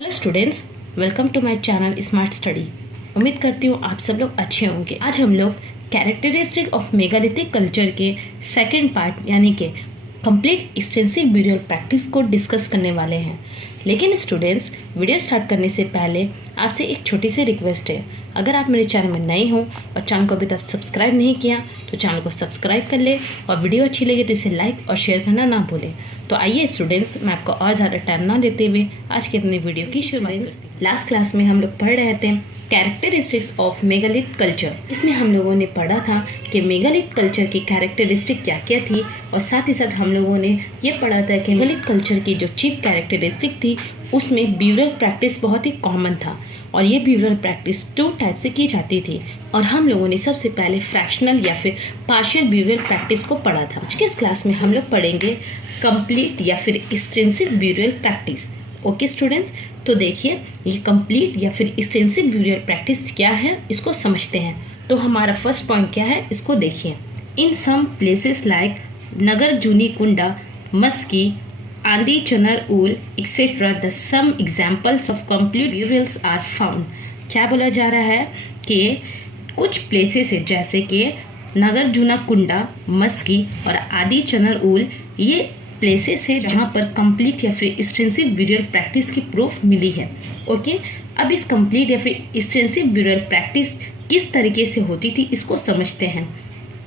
Hello students, welcome to my channel smart study. उम्मीद करती हूँ आप सब लोग अच्छे होंगे। आज हम लोग कैरेक्टरिस्टिक ऑफ मेगालिथिक कल्चर के सेकंड पार्ट यानी कि कंप्लीट एक्सटेंसिव ब्यूरियल प्रैक्टिस को डिस्कस करने वाले हैं। लेकिन स्टूडेंट्स, वीडियो स्टार्ट करने से पहले आपसे एक छोटी सी रिक्वेस्ट है। अगर आप मेरे चैनल में नए हो और चैनल को अभी तक सब्सक्राइब नहीं किया तो चैनल को सब्सक्राइब कर ले और वीडियो अच्छी लगे तो इसे लाइक और शेयर करना ना भूलें। तो आइए स्टूडेंट्स, मैं आपको और ज़्यादा टाइम ना देते हुए आज की अपनी वीडियो की शुरुआत। लास्ट क्लास में हम लोग पढ़ रहे थे कैरेक्टरिस्टिक्स ऑफ मेगालिथ कल्चर। इसमें हम लोगों ने पढ़ा था कि मेगालिथ कल्चर की कैरेक्टरिस्टिक क्या क्या थी और साथ ही साथ हम लोगों ने ये पढ़ा था कि मेगालिथ कल्चर की जो चीफ कैरेक्टरिस्टिक थी उसमें ब्यूरल प्रैक्टिस बहुत ही कॉमन था और ये ब्यूरल प्रैक्टिस 2 टाइप से की जाती थी। और हम लोगों ने सबसे पहले फ्रैक्शनल या फिर पार्शियल ब्यूरल प्रैक्टिस को पढ़ा था। आज के इस क्लास में हम लोग पढ़ेंगे कंप्लीट या फिर extensive burial practice. Okay students, तो देखिए ये कंप्लीट या फिर एक्सटेंसिव ब्यूरल प्रैक्टिस क्या है इसको समझते हैं। तो हमारा फर्स्ट पॉइंट क्या है इसको देखिए। In some places like Nagarjunikonda, Maski, Adichanallur et cetera the some examples of complete burials are found. क्या बोला जा रहा है कि कुछ प्लेसेस है जैसे कि नगर जूना कुंडा, मस्की और आदि चनर ऊल, ये प्लेसेस है जहाँ पर कंप्लीट या फिर एक्सटेंसिव ब्यूरल प्रैक्टिस की प्रूफ मिली है। ओके, अब इस कंप्लीट या फिर एक्सटेंसिव ब्यूरल प्रैक्टिस किस तरीके से होती थी इसको समझते हैं।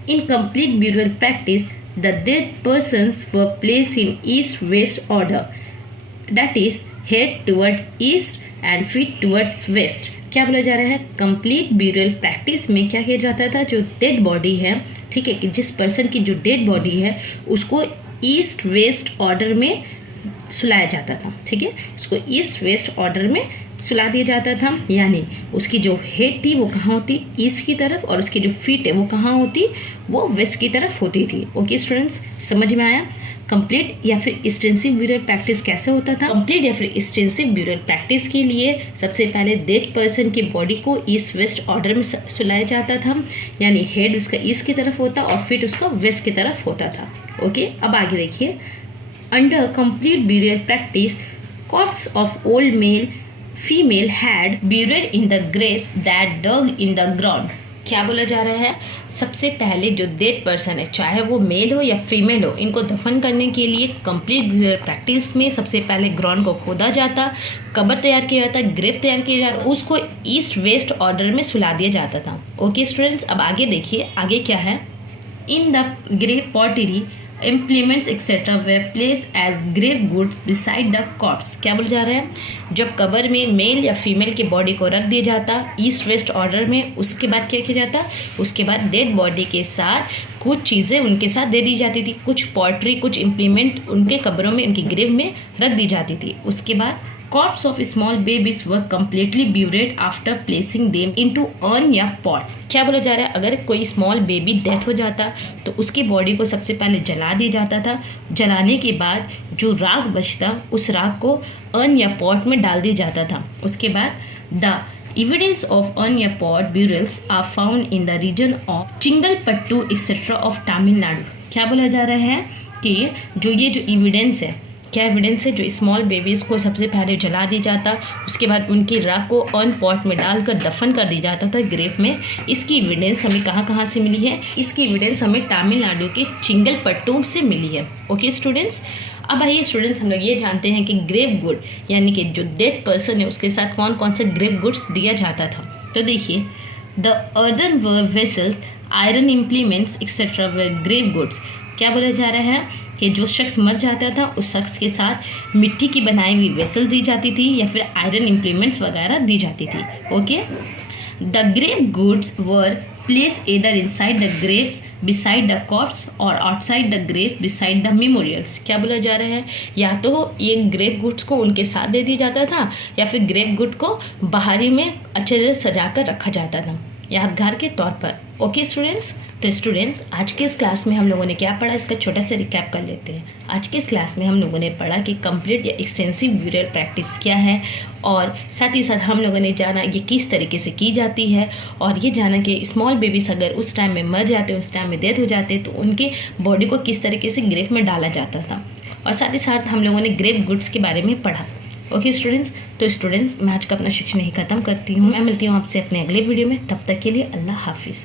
In complete burial practice the dead persons were placed in east-west order, that is head towards east and feet towards west। क्या बोला जा रहा है? कंप्लीट ब्यूरल प्रैक्टिस में क्या किया जाता था, जो डेड बॉडी है, ठीक है, कि जिस पर्सन की जो डेड बॉडी है उसको ईस्ट वेस्ट ऑर्डर में सुलाया जाता था। ठीक है, इसको ईस्ट वेस्ट ऑर्डर में सुला दिया जाता था, यानी उसकी जो हेड थी वो कहाँ होती, ईस्ट की तरफ, और उसकी जो फीट है वो कहाँ होती, वो वेस्ट की तरफ होती थी। ओके स्टूडेंट्स, समझ में आया? कंप्लीट या फिर एक्सटेंसिव ब्यूरल प्रैक्टिस कैसे होता था? कंप्लीट या फिर एक्सटेंसिव ब्यूरल प्रैक्टिस के लिए सबसे पहले डेड पर्सन की बॉडी को ईस्ट वेस्ट ऑर्डर में सुलाया जाता था, यानी हेड उसका ईस्ट की तरफ होता और फीट उसका वेस्ट की तरफ होता था। ओके, अब आगे देखिए। Under complete burial practice, corpse of old male female had buried in the graves that dug in the ground। क्या बोला जा रहा है? सबसे पहले जो डेड पर्सन है, चाहे वो मेल हो या फीमेल हो, इनको दफन करने के लिए कंप्लीट ब्यूरल प्रैक्टिस में सबसे पहले ग्राउंड को खोदा जाता, कब्र तैयार किया जाता, ग्रेव तैयार किया जाता, उसको ईस्ट वेस्ट ऑर्डर में सुला दिया जाता था। ओके स्टूडेंट्स, अब आगे देखिए, आगे क्या है। In the grave pottery implements etc. were placed as grave goods beside the corpse। क्या बोल जा रहा है? जब कब्र में मेल या फीमेल की बॉडी को रख दिया जाता ईस्ट वेस्ट ऑर्डर में, उसके बाद क्या किया जाता, उसके बाद डेड बॉडी के साथ कुछ चीज़ें उनके साथ दे दी जाती थी, कुछ पॉटरी, कुछ इम्प्लीमेंट उनके कब्रों में, उनकी ग्रेव में रख दी जाती थी। उसके बाद corpse of small babies were completely buried after placing them into urn या pot। क्या बोला जा रहा है? अगर कोई स्मॉल बेबी डेथ हो जाता तो उसकी बॉडी को सबसे पहले जला दिया जाता था। जलाने के बाद जो राख बचता उस राख को अर्न या पॉट में डाल दिया जाता था। उसके बाद द evidence of urn या pot burials are found in the region of Chengalpattu etcetera of Tamil Nadu. क्या बोला जा रहा है कि जो ये जो एविडेंस है, क्या एविडेंस है, जो स्मॉल बेबीज़ को सबसे पहले जला दिया जाता, उसके बाद उनकी राख को ऑन पॉट में डालकर दफन कर दिया जाता था ग्रेव में। इसकी एविडेंस हमें कहाँ से मिली है? इसकी एविडेंस हमें तमिलनाडु के चिंगलपट्टू से मिली है। ओके स्टूडेंट्स, अब आइए स्टूडेंट्स, हम लोग ये जानते हैं कि ग्रेव गुड यानी कि जो डेड पर्सन है उसके साथ कौन कौन से ग्रेव गुड्स दिया जाता था। तो देखिए, the earthenware vessels, iron implements et cetera were grave goods. क्या बोला जा रहा है कि जो शख्स मर जाता था उस शख्स के साथ मिट्टी की बनाई हुई वेसल्स दी जाती थी या फिर आयरन इम्प्लीमेंट्स वगैरह दी जाती थी। Okay, the grave goods were placed either inside the graves beside the corpse और outside the grave beside the memorials. क्या बोला जा रहा है? या तो ये ग्रेव गुड्स को उनके साथ दे दिया जाता था या फिर ग्रेव गुड को बाहरी में अच्छे से सजा कर रखा जाता था यादगार के तौर पर। ओके स्टूडेंट्स, तो स्टूडेंट्स आज के इस क्लास में हम लोगों ने क्या पढ़ा इसका छोटा सा रिकैप कर लेते हैं। आज के इस क्लास में हम लोगों ने पढ़ा कि कंप्लीट या एक्सटेंसिव ब्यूरल प्रैक्टिस क्या है, और साथ ही साथ हम लोगों ने जाना ये किस तरीके से की जाती है, और ये जाना कि स्मॉल बेबीज अगर उस टाइम में मर जाते, उस टाइम में डेथ हो जाते तो उनके बॉडी को किस तरीके से ग्रेव में डाला जाता था, और साथ ही साथ हम लोगों ने ग्रेव गुड्स के बारे में पढ़ा। ओके स्टूडेंट्स, तो स्टूडेंट्स मैं आज का अपना सेक्शन यही ख़त्म करती हूँ। मैं मिलती हूँ आपसे अपने अगले वीडियो में, तब तक के लिए अल्लाह हाफिज़।